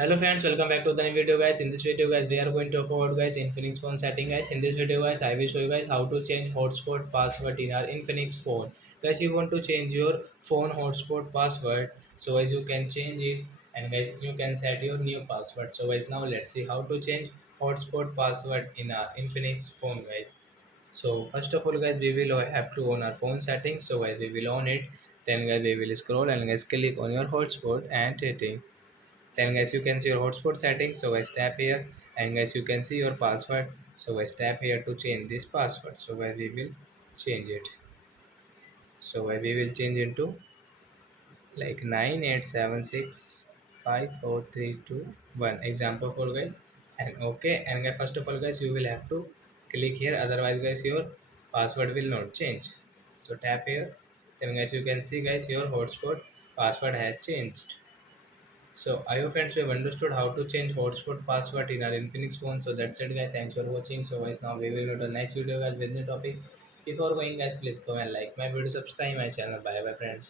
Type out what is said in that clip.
Hello friends, welcome back to the new video guys. In this video guys, we are going to talk about guys Infinix phone setting guys. In this video guys, I will show you guys how to change hotspot password in our Infinix phone. Guys, you want to change your phone hotspot password, so guys you can change it, and guys you can set your new password. So guys, now let's see how to change hotspot password in our Infinix phone guys. So first of all guys, we will have to on our phone settings. So guys, we will on it. Then guys, we will scroll and guys click on your hotspot and setting. Then guys you can see your hotspot settings. So guys tap here, and guys you can see your password. So guys tap here to change this password. So guys we will change it. So guys we will change into like 98765432 example for guys, and okay. And guys, first of all guys, you will have to click here, otherwise guys your password will not change. So tap here. Then guys you can see guys your hotspot password has changed. So I hope friends you have understood how to change hotspot password in our Infinix phone. So that's it guys. Thanks for watching. So guys, now we will go to the next video guys with new topic. Before going guys, please go and like my video, subscribe my channel. Bye bye friends.